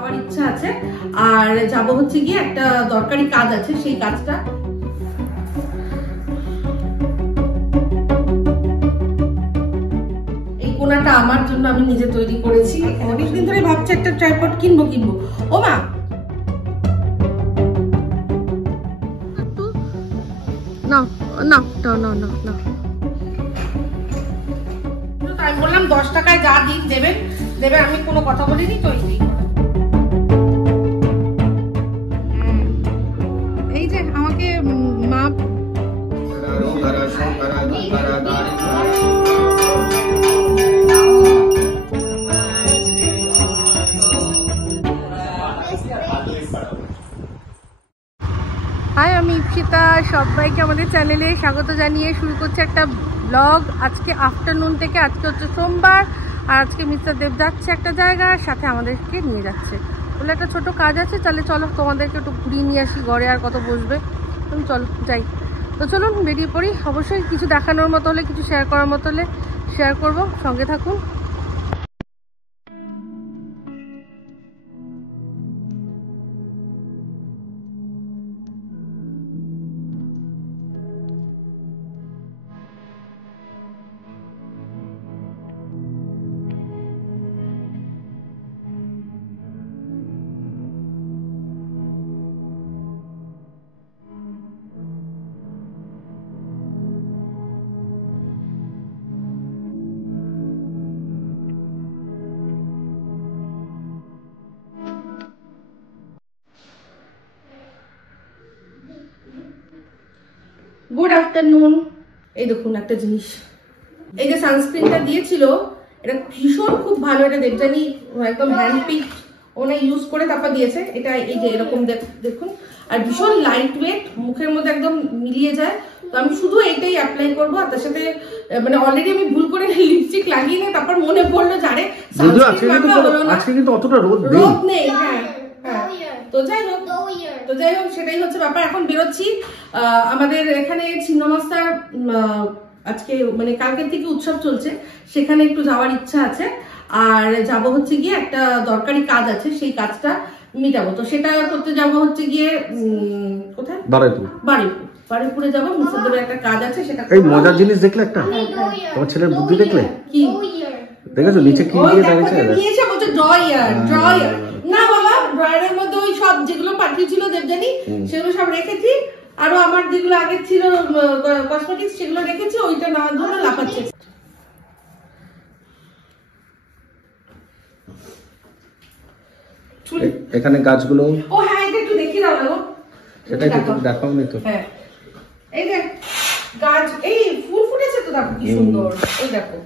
যাওয়ার ইচ্ছা আছে, আর যাব হচ্ছে গিয়ে একটা দরকারি কাজ আছে, সেই কাজটা। এই কোনাটা আমার জন্য আমি নিজে তৈরি করেছি। অনেকদিন ধরে ভাবছি একটা ট্রাইপড কিনবো। ও মা, না না না না না, আমি বললাম 10 টাকায় যা দিন দেবে, আমি কোনো কথা বলিনি তো। এই যে আমাকে মা হাই, আমি ইপসিতা, সবাইকে আমাদের চ্যানেলে স্বাগত জানিয়ে শুরু করছে একটা ব্লগ। আজকে আফটারনুন থেকে, আজকে হচ্ছে সোমবার, আর আজকে মিস্টার দেব যাচ্ছে একটা জায়গার সাথে, আমাদেরকে নিয়ে যাচ্ছে বলে একটা ছোট কাজ আছে। তাহলে চলো তোমাদেরকে একটু ঘুরিয়ে নিয়ে আসি, ঘরে আর কত বসবে, তুমি চলো যাই। তো চলুন বেরিয়ে পড়ি। অবশ্যই কিছু দেখানোর মতো হলে, কিছু শেয়ার করার মতো হলে শেয়ার করবো, সঙ্গে থাকুন। Good afternoon. এই দেখুন একটা জিনিস, এই যে সানস্ক্রিনটা দিয়েছিল, এটা ভীষণ খুব ভালো। এটা দেবযানী একদম হ্যান্ড পিক ওনা ইউজ করে তারপর দিয়েছে। এটা এই যে এরকম দেখুন, আর ভীষণ লাইট ওয়েট, মুখের মধ্যে একদম মিলিয়ে যায়। তো আমি শুধু এইটাই অ্যাপ্লাই করবো। আর তার সাথে মানে অলরেডি আমি ভুল করে লিপস্টিক লাগিয়ে নিয়ে তারপর মনে পড়লো যারে আজকে কিন্তু অতটা রোদ নেই। হ্যাঁ হ্যাঁ, তো যাই হোক সেটাই হচ্ছে ব্যাপার। এখন বেরোচ্ছি, আমাদের এখানে ছিন্নমস্তার আজকে মানে কালকের থেকে উৎসব চলছে, সেখানে একটু যাওয়ার ইচ্ছা আছে। আর যাব হচ্ছে গিয়ে একটা দরকারি কাজ আছে, সেই কাজটা মিটাবো। তো সেটা করতে যাব হচ্ছে গিয়ে কোথায়, বারুইপুরে যাবো। মুর্শিদাবাদের একটা কাজ আছে, সেটা। এই মজার জিনিস দেখলে একটা, তোমার ছেলের বুদ্ধি দেখলে কি দেখেছো, নিচে কি দিয়ে দাঁড়িয়েছে, বলছে ড্রয়ার। না বাবা, ড্রয়ারের মধ্যে ওই সব যেগুলো পাঠিয়েছিল দেবযানী সেগুলো সব রেখেছি, আরো আমার যেগুলো আগে ছিল কসমেটিক্স সেগুলো রেখেছি, ওইটা নেওয়ার জন্য লাফাচ্ছে। এখানে গাছগুলো, ও হ্যাঁ, এটা একটু দেখিয়ে দাও না, সেটা একটু দেখাওনি তো। হ্যাঁ, এই যে গাছ, এই ফুল ফুটেছে তো, দেখো কি সুন্দর। ওই দেখো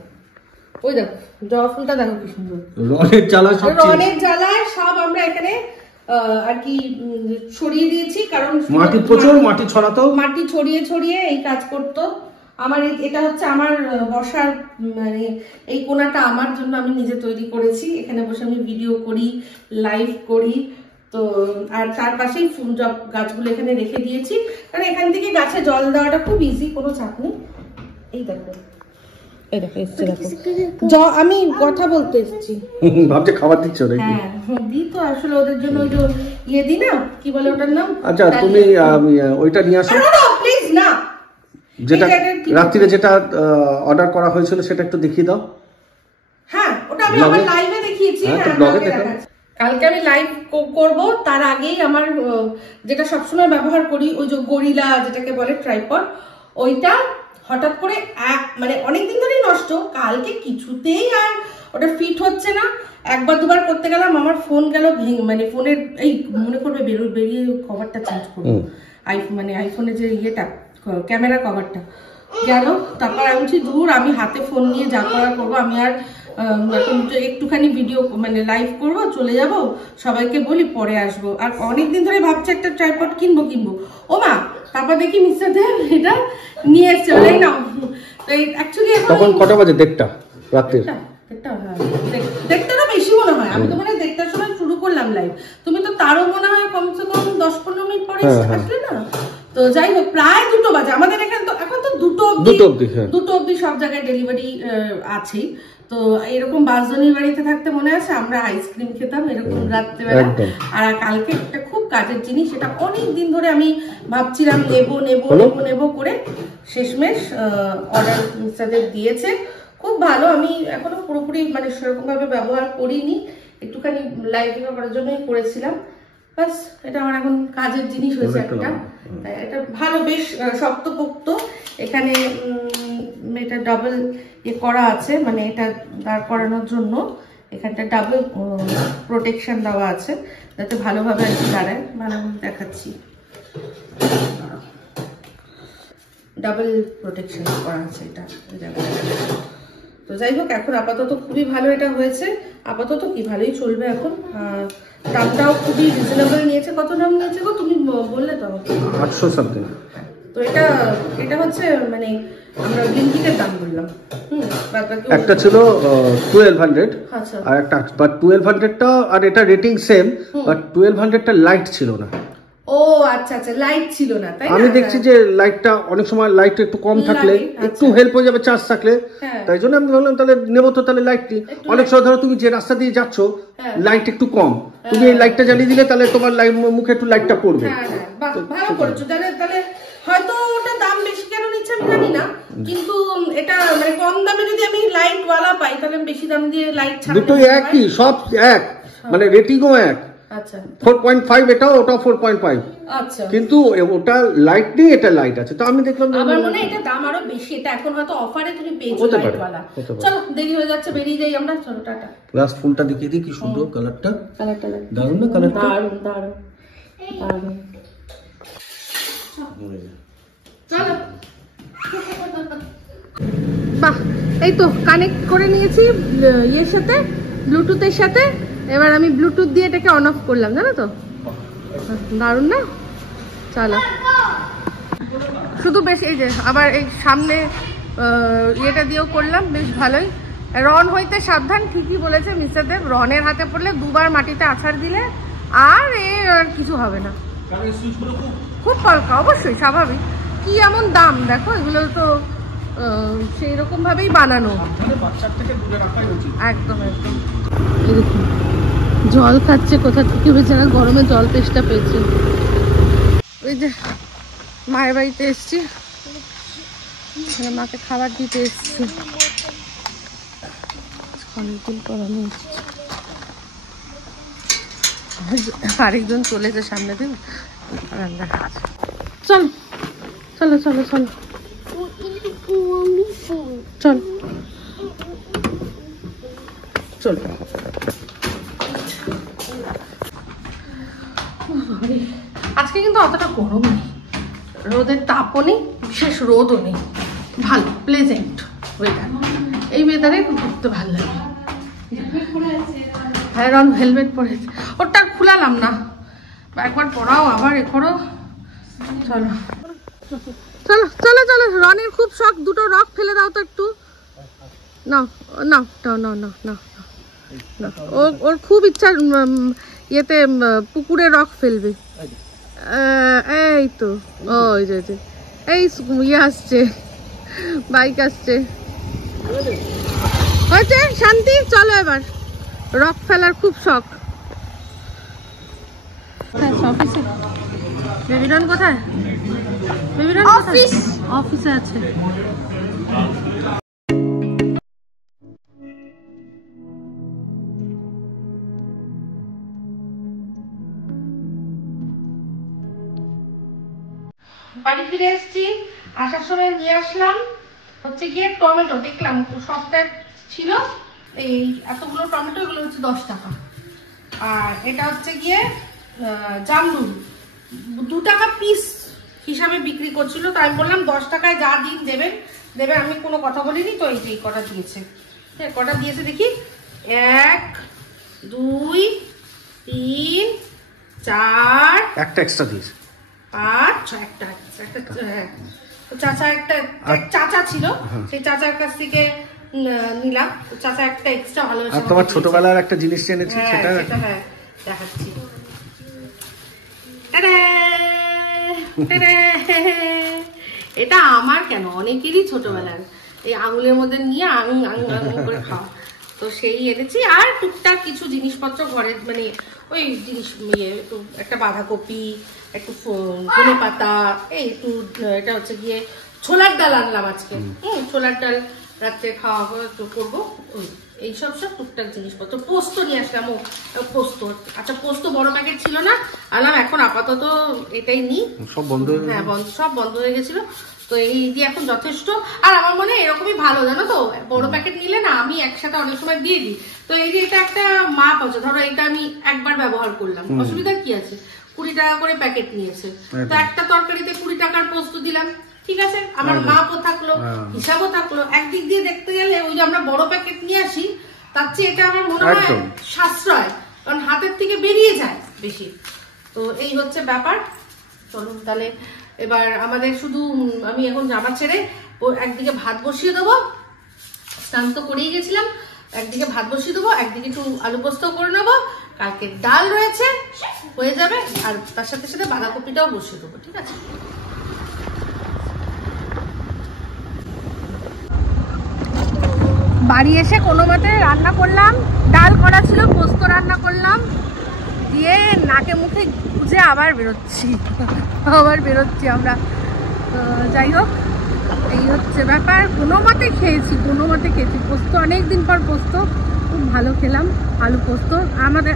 জবা ফুলটা, দেখো কি সুন্দর। রনের জ্বালায় সব আমরা এখানে আর কি ছড়িয়ে দিয়েছি, কারণ প্রচুর মাটি ছড়িয়ে এই কাজ করতো। আমার এটা হচ্ছে আমার বসার, মানে এই কোনাটা আমার জন্য আমি নিজে তৈরি করেছি। এখানে বসে আমি ভিডিও করি, লাইভ করি। তো আর তার পাশেই ফুল গাছগুলো এখানে রেখে দিয়েছি, কারণ এখান থেকে গাছে জল দেওয়াটা খুব ইজি, কোনো চাপ নেই। এই দেখো আমি কথা বলতে এসেছি, ভাবছে খাবার দিচ্ছ নাকি? হ্যাঁ দিই তো, আসলে ওদের জন্য ওই যে ইয়ে দিই না, কি বলে ওটার নাম। আচ্ছা তুমি ওইটা নিয়ে আসো প্লিজ। না, যেটা রাত্রিরে যেটা অর্ডার করা হয়েছিল সেটা একটু দেখিয়ে দাও। হ্যাঁ, ওটা আমি আমার লাইভে দেখিয়েছি। কালকে আমি লাইভ করব, তার আগেই আমার যেটা সবসময় ব্যবহার করি, ওই যে গরিলা যেটাকে বলে ট্রাইপড, ওইটা হঠাৎ করে মানে অনেকদিন ধরেই নষ্ট। কালকে কিছুতেই আর ওটা ফিট হচ্ছে না। একবার দুবার করতে গেলাম, আমার ফোন গেল মানে ফোনের এই মনে করবে বেরিয়ে কভারটা চেঞ্জ করবো, মানে আইফোনের যে ইয়েটা ক্যামেরা কভারটা গেল। তারপর আমি বলছি দূর, আমি হাতে ফোন নিয়ে যা করা করবো। আমি আর এখন একটুখানি ভিডিও মানে লাইভ করবো, চলে যাব, সবাইকে বলি পরে আসবো। আর অনেকদিন ধরে ভাবছি একটা ট্রাইপড কিনবো। ও মা, তারপর দেখি মিস্টার দেব এটা নিয়ে এসছে, বলে নাও। অ্যাকচুয়ালি তখন কটা বাজে? দেখটা রাত্রে, দেখতে না বেশি মনে হয়। আমি তো মানে দেখটার সময় শুরু করলাম লাইভ, তুমি তো তারও মনে হয় কমসে কম 10-15 মিনিট পরে আসলে না। তো যাই হোক, প্রায় 2 বাজে আমাদের এখানে। তো এখন তো 2 অবধি সব জায়গায় ডেলিভারি আছে। তো এরকম বাসজনির বাড়িতে থাকতে মনে আছে আমরা আইসক্রিম খেতাম এরকম রাত্রেবেলা। আর কালকে একটা খুব কাজের জিনিস, এটা অনেক দিন ধরে আমি ভাবছিলাম নেবো করে শেষমেশ অর্ডার মিস্টারদের দিয়েছে। খুব ভালো, আমি এখনো পুরোপুরি মানে সেরকম ভাবে ব্যবহার করিনি, একটুখানি লাইভ করার জন্যই করেছিলাম বাস। এটা আমার এখন কাজের জিনিস হয়েছে একটা, এটা ভালো বেশ শক্তপোক্ত। এখানে এটা ডাবল করা আছে, মানে এটা দাঁড় করানোর জন্য এখানটা ডাবল প্রোটেকশন দেওয়া আছে যাতে ভালোভাবে আর কি দাঁড়ায়। ভালো দেখাচ্ছি, ডাবল প্রোটেকশন করা আছে এটা। তো যাই হোক, এখন আপাতত খুবই ভালো এটা হয়েছে, আপাতত কি ভালোই চলবে এখন। দামটাও খুবই রিজনেবল নিয়েছে। কত দাম নিয়েছে গো তুমি বললে তো আমাকে? 800 সামথিং। তো এটা হচ্ছে মানে আমরা ব্লিঙ্কিটের দাম বললাম। একটা ছিল 1200 আর একটা, বাট 1200টা আর এটা রেটিং সেম, বাট 1200টা লাইট ছিল না। ও আচ্ছা আচ্ছা, লাইট ছিল না তাই না? আমি দেখছি যে লাইটটা অনেক সময় লাইট একটু কম থাকলে একটু হেল্প হয়ে যাবে চার্জ থাকলে, তাই জন্য আমি ভাবলাম তাহলে নেবো তো তাহলে লাইটটি। অনেক সময় ধরো তুমি যে রাস্তা দিয়ে যাচ্ছ লাইট একটু কম, তুমি এই লাইটটা জ্বালিয়ে দিলে তাহলে তোমার মুখে একটু লাইটটা পড়বে। ভালো করেছো, তাহলে হয়তো ওটা দাম বেশি কেন নিচ্ছে আমি জানি না, কিন্তু এটা মানে কম দামে যদি আমি লাইট ওয়ালা পাই তাহলে আমি বেশি দাম দিয়ে লাইট ছাড়া। দুটোই একই, সব এক, মানে রেটিংও এক। আচ্ছা 4.5 এটাও, ওটাও 4.5। আচ্ছা, কিন্তু ওটা লাইট নেই, এটা লাইট আছে। তো আমি দেখলাম আমার মনে হয় এটা দাম আরো বেশি, এটা এখন হয়তো অফারে তুমি পেয়েছো লাইট ওয়ালা। চলো দেরি হয়ে যাচ্ছে, বেরিয়ে যাই আমরা। চলো টাটা। লাস্ট ফুলটা দেখিয়ে দিই, কি সুন্দর কালারটা, দারুণ না কালারটা? দারুণ। চলো। বাহ, এই তো কানেক্ট করে নিয়েছি ইয়ের সাথে, ব্লুটুথের সাথে। এবার আমি ব্লুটুথ দিয়ে এটাকে অন অফ করলাম, জানো তো? দারুণ না? চলো। শুধু বেশ এই যে আবার এই সামনে ইয়েটা দিয়েও করলাম, বেশ ভালোই। রন হইতে সাবধান, ঠিকই বলেছে মিস্টার দেব। রনের হাতে পড়লে দুবার মাটিতে আছাড় দিলে আর কিছু হবে না। খুব হালকা, অবশ্যই স্বাভাবিক। কি এমন দাম দেখো, এগুলো তো সেই রকম ভাবেই বানানো। একদম একদম। জল খাচ্ছে কোথা থেকে বেচারা, গরমে জল তেষ্টা পেয়েছে। ওই যে মায়ের বাড়িতে এসছি, মাকে খাবার দিতে এসছি। অনেকদিন পর আমি এসছি। আরেকজন চলেছে সামনে দিন রান্না। চলো চলো চলো চলো চল চল। আজকে কিন্তু অতটা গরম নেই, রোদের তাপও নেই, বিশেষ রোদও নেই, ভালো প্লেজেন্ট ওয়েদার। এই ওয়েদারে ঘুরতে ভালো লাগে। হ্যাঁ, রন হেলমেট পরেছে, ওটা খুলালাম না, একবার পরাও আবার এ করো। চলো চলো চলো চলো। রনের খুব শখ, দুটো রক ফেলে দাও তো একটু। নাও নাও নাও নাও নাও নাও নাও। ওর খুব ইচ্ছা ইয়েতে পুকুরে রক ফেলবে। এই তো ওই যে এই ইয়ে আসছে, বাইক আসছে। হয়েছে শান্তি, চলো এবার। রক ফেলার খুব শখ। অফিসে বেবিরন কোথায়? বেবিরন অফিসে আছে। বাড়ি ফিরে এসেছি, আসার সময় নিয়ে আসলাম হচ্ছে গিয়ে টমেটো। দেখলাম সস্তায় ছিল, এই এতগুলো টমেটো, এগুলো হচ্ছে 10 টাকা। আর এটা হচ্ছে গিয়ে জামরুল 2 টাকা পিস হিসাবে বিক্রি করছিল। তো আমি বললাম 10 টাকায় যা দিন দেবেন দেবে, আমি কোনো কথা বলিনি। তো এই যে কটা দিয়েছে, কটা দিয়েছে দেখি, 1 2 3 4, একটা এক্সট্রা দিয়েছে, 5 6, একটা চাচা একটা চাচা ছিল, সেই চাচার কাছ থেকে নিলাম। চাচা একটা এক্সট্রা ভালোবাসা। আর তোমার ছোটবেলার একটা জিনিস এনেছি, সেটা হ্যাঁ দেখাচ্ছি। এটা আমার কেন, অনেকেরই ছোটবেলার। এই আঙুলের মধ্যে নিয়ে আঙুল করে খাওয়া। তো সেই এনেছি, আর টুকটাক কিছু জিনিসপত্র ঘরে, মানে ওই জিনিস একটু একটা বাঁধাকপি, একটু ধনে পাতা, এই একটু এটা হচ্ছে গিয়ে ছোলার ডাল আনলাম আজকে। ছোলার ডাল রাত্রে খাওয়া করবো, এইসব সব টুকটাক জিনিসপত্র। পোস্ত নিয়ে আসলাম, পোস্ত, আচ্ছা পোস্ত বড় প্যাকেট ছিল না, আনলাম। এখন আপাতত এটাই নিই, সব বন্ধ। হ্যাঁ সব বন্ধ হয়ে গেছিল, তো এই দিয়ে এখন যথেষ্ট। আর আমার মনে হয় এরকমই ভালো, জানো তো, বড় প্যাকেট নিলে না আমি একসাথে অনেক সময় দিয়ে দিই। তো এই যে এটা একটা মাপ আছে, ধরো এটা আমি একবার ব্যবহার করলাম, অসুবিধা কি আছে? 20 টাকা করে প্যাকেট নিয়েছে, তো একটা তরকারিতে 20 টাকার পোস্ত দিলাম, ঠিক আছে, আমার মাপও থাকলো, হিসাবও থাকলো। একদিক দিয়ে দেখতে গেলে ওই যে আমরা বড় প্যাকেট নিয়ে আসি, তার চেয়ে এটা আমার মনে হয় সাশ্রয়, কারণ হাতের থেকে বেরিয়ে যায় বেশি। তো এই হচ্ছে ব্যাপার। চলুন তাহলে এবার আমাদের শুধু, আমি এখন জামা ছেড়ে একদিকে ভাত বসিয়ে দেবো, স্নান তো করেই গেছিলাম, একদিকে ভাত বসিয়ে দেবো, একদিকে একটু আলু পোস্ত করে নেবো, কালকে ডাল রয়েছে, হয়ে যাবে। আর তার সাথে সাথে বাঁধাকপিটাও বসিয়ে দেবো, ঠিক আছে। বাড়ি এসে কোনো মতে রান্না করলাম, ডাল করা ছিল, পোস্ত রান্না করলাম, দিয়ে নাকে মুখে গুঁজে আবার বেরোচ্ছি আমরা। যাই হোক, এই হচ্ছে ব্যাপার। কোনো মতে খেয়েছি পোস্ত, অনেকদিন পর পোস্ত, খুব ভালো খেলাম, আলু পোস্ত।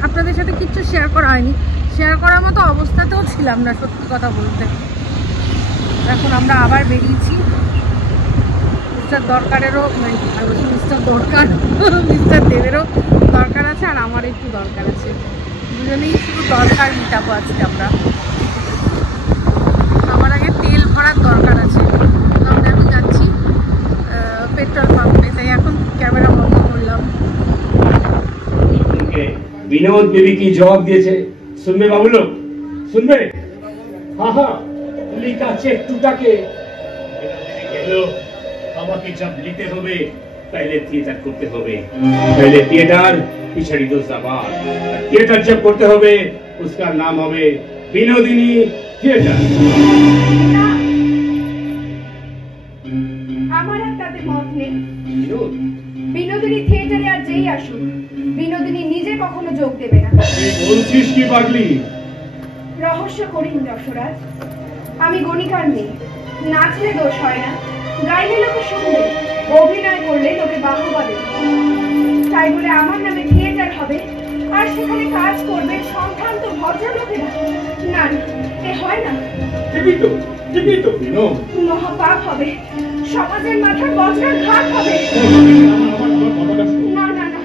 আপনাদের সাথে কিচ্ছু শেয়ার করা হয়নি, শেয়ার করার মতো অবস্থাতেও ছিলাম না, সত্যি কথা বলতে। এখন আমরা আবার বেরিয়েছি, দরকারেরও মিস্টার দেবেরও দরকার আছে, আর আমার একটু দরকার আছে, দুজনেই শুধু দরকার মিটাবো আজকে আমরা। আমার আগে তেল ভরার দরকার আছে, আমরা এখন যাচ্ছি পেট্রোল পাম্পে, তাই এখন ক্যামেরা বন্ধ করলাম। বিনোদ দেবী কি জবাব দিয়েছে শুনবে বাবু লোক, শুনবে? হ্যাঁ লিখা চেক টুটাকে আমাকে जब लिखते হবে पहले थिएटर করতে হবে, पहले थिएटर पिछड़ी दो जबान, थिएटर जब করতে হবে उसका नाम হবে বিনোদিনী থিয়েটার। আমার আর তাতে মত নেই। বিনোদিনী থিয়েটারে আর যেই আসুক, বিনোদিনী নিজে কখনো যোগ দেবে না। বলছিস কি পাগলি? রহস্য করিন দশরাজ, আমি গণিকার মেয়ে, নাচলে দোষ হয় না, গাইলে লোকে শুনবে, অভিনয় করলে লোকে বাহবা দেবে। তাই বলে আমার নামে থিয়েটার হবে আর সেখানে কাজ করবে সম্ভ্রান্ত ভদ্রলোকেরা? না, এ হয় না। মহাপাপ হবে, সমাজের মাথার বজ্রাঘাত হবে। না না না,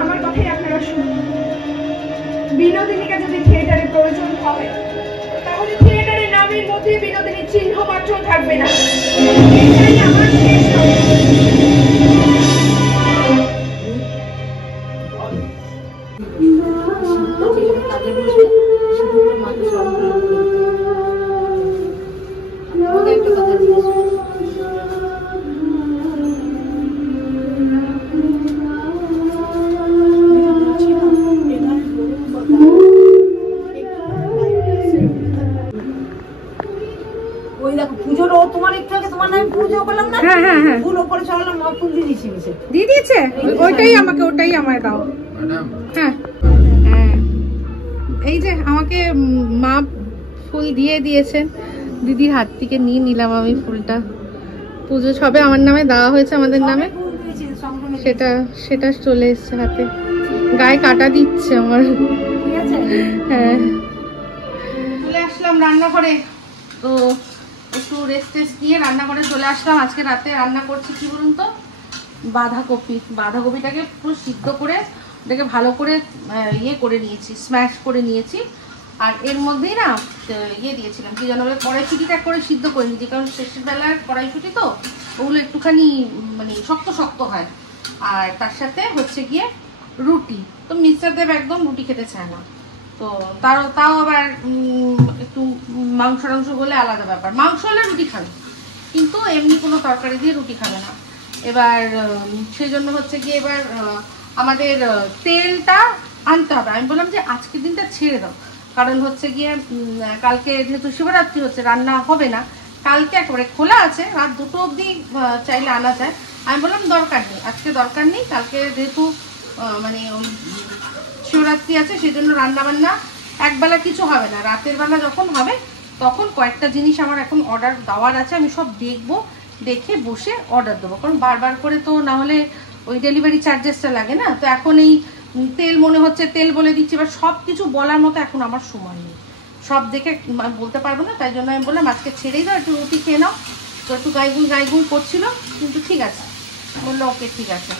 আমার কথাই আপনারা শুনুন। বিনোদিনীকে যদি থিয়েটারে প্রয়োজন হয়, তাহলে থিয়েটারের নামের মধ্যে বিনোদিনীর চিহ্ন মাত্র থাকবে না। এটাই আমার শেষ ওটাই আমায় দাও। হ্যাঁ, এই যে আমাকে মা ফুল দিয়ে দিয়েছেন, দিদির হাত থেকে নিয়ে নিলাম আমি ফুলটা। পুজো সবে আমার নামে দেওয়া হয়েছে, আমাদের নামে, সেটা চলে এসছে হাতে। গায়ে কাটা দিচ্ছে আমার। হ্যাঁ, চলে আসলাম রান্নাঘরে, তো একটু রেস্ট নিয়ে রান্নাঘরে চলে আসলাম। আজকে রাতে রান্না করছি কি বলুন তো, বাঁধাকপিটাকে পুরো সিদ্ধ করে ওটাকে ভালো করে ইয়ে করে নিয়েছি, স্ম্যাশ করে নিয়েছি। আর এর মধ্যেই না ইয়ে দিয়েছিলাম, কি যেন কড়াইশুঁটিটা করে সিদ্ধ করে নিয়েছি, কারণ শেষের বেলার কড়াইশুঁটি তো ওগুলো একটুখানি মানে শক্ত হয়। আর তার সাথে হচ্ছে গিয়ে রুটি, তো মিস্টার দেব একদম রুটি খেতে চায় না, তো তাও আবার একটু মাংস হলে আলাদা ব্যাপার, মাংস হলে রুটি খাবে, কিন্তু এমনি কোনো তরকারি দিয়ে রুটি খাবে না। এবার সেই জন্য হচ্ছে গিয়ে এবার আমাদের তেলটা আনতে হবে। আমি বললাম যে আজকের দিনটা ছেড়ে দাও, কারণ হচ্ছে গিয়ে কালকে যেহেতু শিবরাত্রি হচ্ছে, রান্না হবে না, কালকে একেবারে খোলা আছে, রাত 2টো অবধি চাইলে আনা যায়। আমি বললাম দরকার নেই, আজকে দরকার নেই, কালকে যেহেতু মানে শিবরাত্রি আছে সেই জন্য রান্নাবান্না একবেলা কিছু হবে না, রাতের বেলা যখন হবে তখন কয়েকটা জিনিস আমার এখন অর্ডার দেওয়ার আছে, আমি সব দেখবো, দেখে বসে অর্ডার দেবো, কারণ বারবার করে তো না হলে ওই ডেলিভারি চার্জেসটা লাগে না। তো এখন এই তেল মনে হচ্ছে তেল বলে দিচ্ছি, এবার সব কিছু বলার মতো এখন আমার সময় নেই, সব দেখে বলতে পারবো না, তাই জন্য আমি বললাম আজকে ছেড়েই দাও, একটু রুটি খেয়ে নাও। তো একটু গাইগুল করছিল, কিন্তু ঠিক আছে, বললো ওকে ঠিক আছে।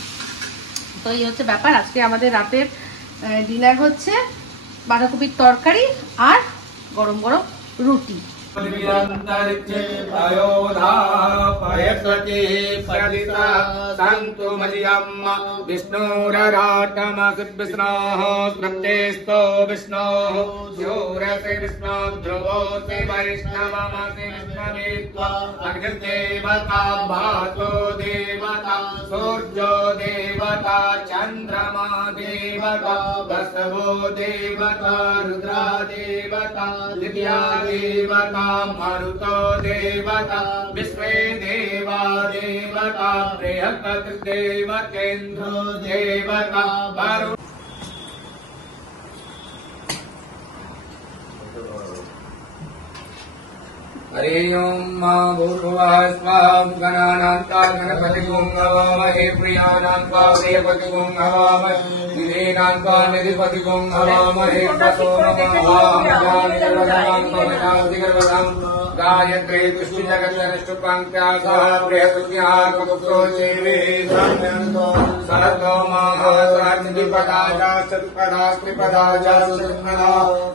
তো এই হচ্ছে ব্যাপার, আজকে আমাদের রাতের ডিনার হচ্ছে বাঁধাকপির তরকারি আর গরম গরম রুটি। देवता चंद्रमा देवता बसवो देवता रुद्रा देवता दिव्या देवता मरुतो देवता विश्वे देवा देवता बृहस्पति देवतेन्द्रो देवता वरुण। हरि ओम मा भूर्भुवः स्वः गणानान्ता गणपतिगुं हवामहे प्रियानान्ता प्रियपतिगुं हवामहे निधीनान्ता निधिपतिगुं हवामहे ततो नमः गायत्री विष्णु जगन्निष्ठुपङ्क्त्या सह बृहस्पत्या कपुत्रो देवी सहतो महासहस्रद्विपदा च चतुष्पदा त्रिपदा च चतुष्पदा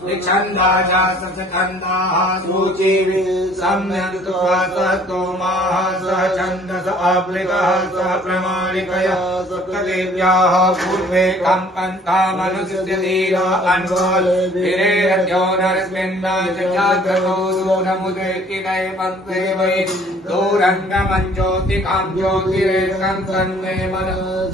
निच्छन्दा च सचखन्दाः सूचीवि सम्यक् सहतो महासः छन्दस अप्लिकः सह प्रमाणिकया सप्तदेव्याः पूर्वे कम्पन्तामनुसिद्ध्यधीरा अन्वाल विरेरद्यो नरस्मिन्ना चक्राग्रतो दूरमुदे किनय पंते वै दूरंगमंज्योतिकां ज्योतिरेकं तन्मे मन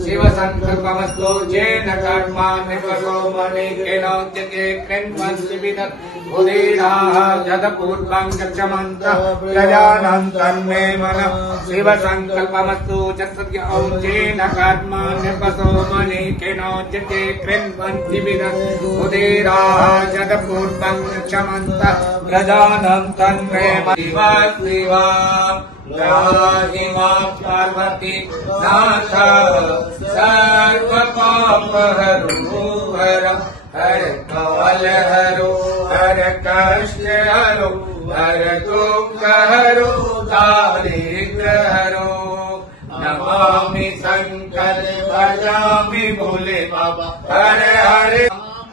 शिव संकल्पमस्तु जेन कर्माण्यपरो मणिकेनोच्यते कृण्वन्तिविदत् उदीराः जदपूर्वं चक्षमन्तः प्रजानं तन्मे मन शिव संकल्पमस्तु चतुर्यो जेन कर्माण्यपरो मणिकेनोच्यते कृण्वन्तिविदत् उदीराः जदपूर्वं चक्षमन्तः प्रजानं तन्मे शिवा शिवा राहिमा पार्वती नाथ सर्वपापहरो हर हर काल हरो हर कष्ट हरो हर दुख हरो दारिद्र हरो। नमामि शंकर भजामि भोले बाबा हर हर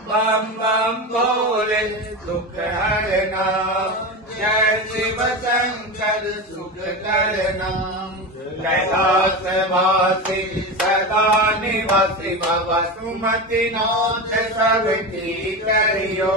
बम बम भोले सुख हर नाम जय शिव शंकर सुख करना। कैलासवासी सदा निवासी बाबा सुमति नाथ सबकी करियो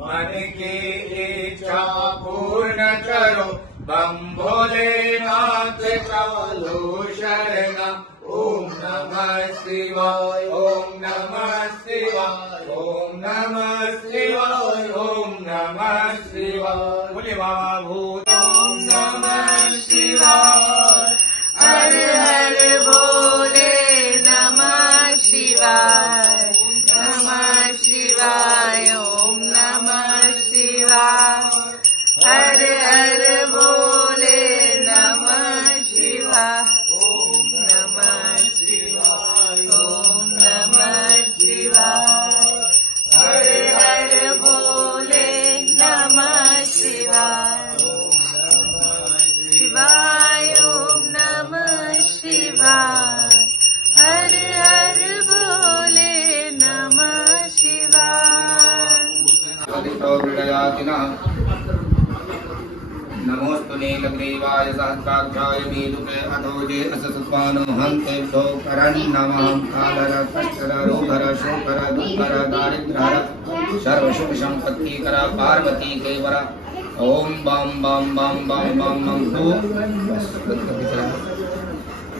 मन की इच्छा पूर्ण करो बम भोले नाथ चलो शरणा। ओम नमः शिवाय ओम नमः शिवाय ओम नमः शिवाय ओम नमः शिवाय बोले बाबा भूत। ओम नमः शिवाय हर हर बोले नमः शिवाय नमः शिवाय ओम नमः शिवाय हर हर बोले नमः शिवाय ओम नमः शिवाय ओम नमः शिवाय हर हर बोले नमः शिवाय शिवाय ओम नमः शिवाय हर हर बोले नमः शिवाय। नमोस्तु नीलग्रीवाय सहस्राक्षाय नीलुके अधोजे अससुपानो हन्ते शोकरन् नमः कालरक्षर रोधर शोकर दुःखर दारिद्रहर सर्वशुभ संपत्तिकर पार्वती केवरा। ओम बम बम बम बम बम बम धूप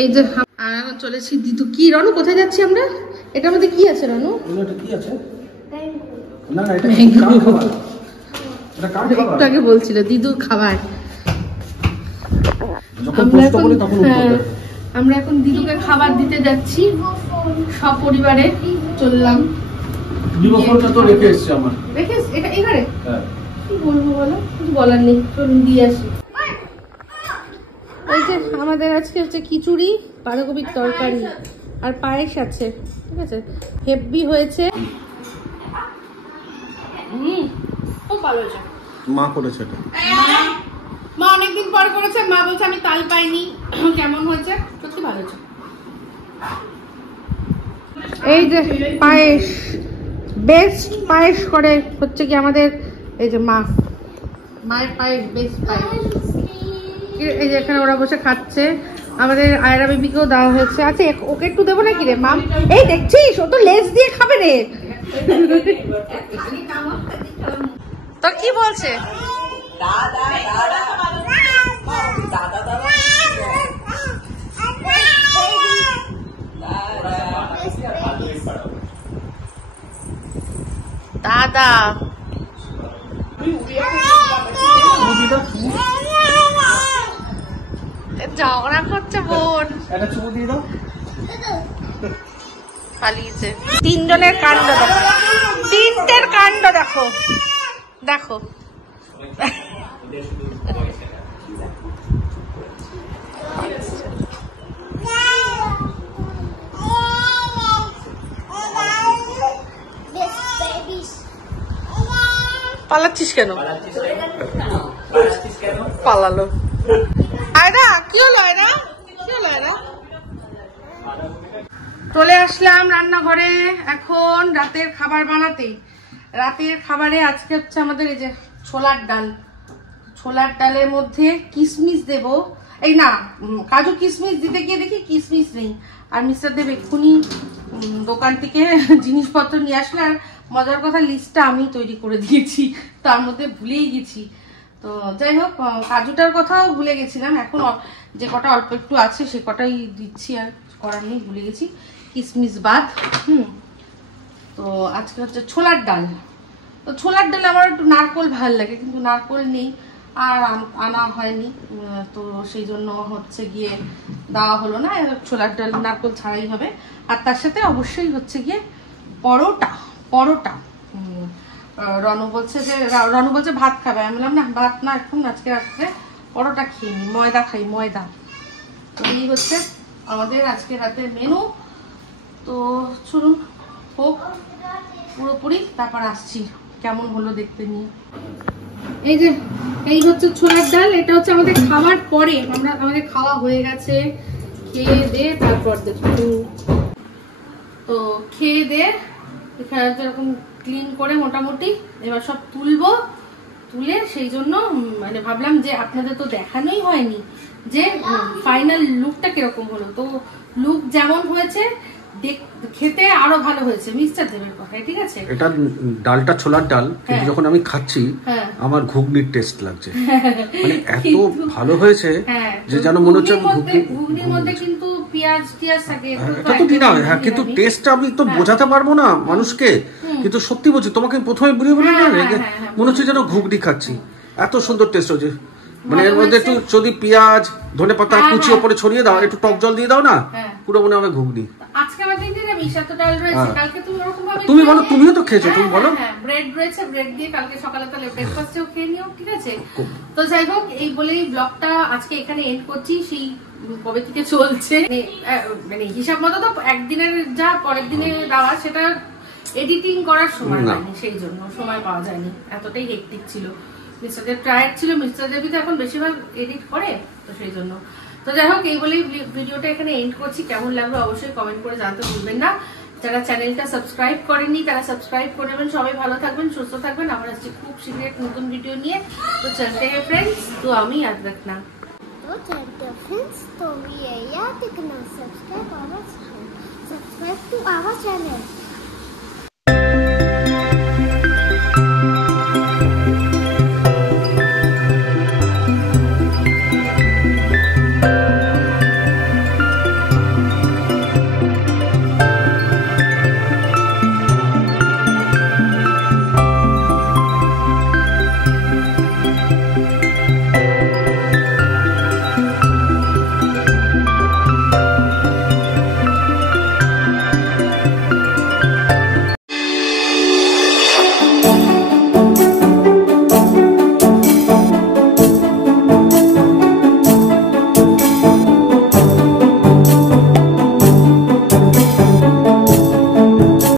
এই যে আমরা চলেছি দিদু। কি রনু, কোথায় যাচ্ছি আমরা? এটার মধ্যে কি আছে রনু? এটা কি আছে? না না, এটা কার খাবার? এটা কার খাবার? একটু আগে বলছিল দিদুর খাবার। যখন প্রশ্ন করি তখন উত্তর দেয়। আমরা এখন দিদুকে খাবার দিতে যাচ্ছি, সপরিবারে চললাম। বিবরণটা তো রেখে এসেছি আমার। রেখে এটা এখানে? হ্যাঁ। কি বলবো বলো, কিছু বলার নেই, চলুন দিয়ে আসি। এই যে আমাদের আজকে হচ্ছে খিচুড়ি, বাঁধাকপির তরকারি আর পায়েস আছে, ঠিক আছে। হেভি হয়েছে, খুব ভালো হয়েছে। মা করেছে এটা। মা অনেকদিন পর করেছে, মা বলছে আমি তাল পাইনি। কেমন হয়েছে? সত্যি ভালো হয়েছে। এই যে পায়েস, বেস্ট পায়েস করে হচ্ছে কি আমাদের এই যে মায়ের পায়েস, বেস্ট পায়েস। এই যে এখানে ওরা বসে খাচ্ছে, আমাদের আয়রা বেবিকেও দেওয়া হয়েছে। আচ্ছা ওকে একটু দেবো নাকি রে মাম? এই দেখছিস, ও তো লেজ দিয়ে খাবে রে। তোর কি বলছে? দাদা ঝগড়া করছে বোন। একটা চুমু দিয়ে দাও। পালিয়েছে। তিনজনের কাণ্ড দেখো, তিনটের কাণ্ড দেখো, দেখো। পালাচ্ছিস কেন? পালালো। আয়রা কি হলো? আয়রা কি হলো? আয়রা চলে আসলাম রান্নাঘরে এখন রাতের খাবার বানাতে। রাতের খাবারে আজকে হচ্ছে আমাদের এই যে ছোলার ডাল। ছোলার ডালের মধ্যে কিশমিশ দেব, এই না কাজু কিশমিশ দিতে গিয়ে দেখি কিশমিশ নেই। আর মিস্টার দেব এক্ষুনি দোকান থেকে জিনিসপত্র নিয়ে আসলে, আর মজার কথা লিস্টটা আমি তৈরি করে দিয়েছি, তার মধ্যে ভুলেই গেছি। তো যাই হোক, কাজুটার কথাও ভুলে গেছিলাম। এখন যে কটা অল্প একটু আছে সে কটাই দিচ্ছি, আর করার নেই, ভুলে গেছি কিশমিশ বাদ। তো আজকে হচ্ছে ছোলার ডাল। তো ছোলার ডালে আমার একটু নারকোল ভাল লাগে, কিন্তু নারকোল নেই আর আনা হয়নি, তো সেই জন্য হচ্ছে গিয়ে দেওয়া হলো না। ছোলার ডাল নারকোল ছাড়াই হবে। আর তার সাথে অবশ্যই হচ্ছে গিয়ে পরোটা। রনু বলছে ভাত খাবে, আমি বললাম না ভাত না, এখন আজকে রাত্রে পরোটা খেয়ে নি, ময়দা খাই, ময়দা। তো এই হচ্ছে আমাদের আজকে রাতের মেনু। তো চলুন হোক পুরোপুরি, তারপর আসছি কেমন হলো দেখতে নিয়ে। এই যে এই হচ্ছে ছোলার ডাল, এটা হচ্ছে আমাদের খাবার পরে, আমাদের খাওয়া হয়ে গেছে, খেয়ে দে তারপর দেখুন। তো খেয়ে দে এখানে এরকম ক্লিন করে মোটামুটি এবার সব তুলবো, তুলে সেই জন্য মানে ভাবলাম যে আপনাদের তো দেখানোই হয়নি যে ফাইনাল লুকটা কিরকম হলো। তো লুক যেমন হয়েছে খেতে আরো ভালো হয়েছে মিস্টার দেবের কথায়, ঠিক আছে। এটা ডালটা ছোলার ডাল, কিন্তু যখন আমি খাচ্ছি আমার ঘুগনির টেস্ট লাগছে, মানে এত ভালো হয়েছে যে যেন মনে হচ্ছে ঘুগনির মধ্যে কিন্তু পেঁয়াজ টিয়াজ থাকে, এটা তো ঠিক আছে, হ্যাঁ, কিন্তু টেস্টটা আমি তো বোঝাতে পারবো না মানুষকে, কিন্তু সত্যি বলছি তোমাকে প্রথমে বুঝিয়ে বলে না, মনে হচ্ছে যেন ঘুগনি খাচ্ছি, এত সুন্দর টেস্ট হয়েছে। মানে এর মধ্যে একটু যদি পেঁয়াজ ধনেপাতা কুচি ওপরে ছড়িয়ে দাও, একটু টক জল দিয়ে দাও না, পুরো মনে হবে ঘুগনি। আজকে আমাদের নিরামিষ, এত ডাল রয়েছে, কালকে তুমি ওরকম ভাবে তুমি বলো, তুমিও তো খেয়েছো, তুমি বলো। হ্যাঁ, ব্রেড রয়েছে, ব্রেড দিয়ে কালকে সকালে তাহলে ব্রেকফাস্টেও খেয়ে নিও, ঠিক আছে। তো যাই হোক, এই বলেই ব্লগটা আজকে এখানে এন্ড করছি। সেই কবে থেকে চলছে মানে হিসাব মতো তো একদিনের যা পরের দিনে দেওয়া, সেটা এডিটিং করার সময় হয়নি, সেই জন্য সময় পাওয়া যায়নি, এতটাই হেক্টিক ছিল। মিস্টার দেব টায়ার্ড ছিল, মিস্টার দেবী তো এখন বেশিরভাগ এডিট করে, তো সেই জন্য। তো যাই হোক, এই বলেই ভিডিওটা এখানে এন্ড করছি। কেমন লাগলো অবশ্যই কমেন্ট করে জানতে ভুলবেন না। যারা চ্যানেলটা সাবস্ক্রাইব করেননি তারা সাবস্ক্রাইব করে নেবেন। সবাই ভালো থাকবেন, সুস্থ থাকবেন। আমরা আসছি খুব শীঘ্রই এক নতুন ভিডিও নিয়ে। তো চলতে हैं फ्रेंड्स, तो আমি याद रखना। तो चलते फ्रेंड्स, तो ये याद रखना, सब्सक्राइब टू आवर चैनल।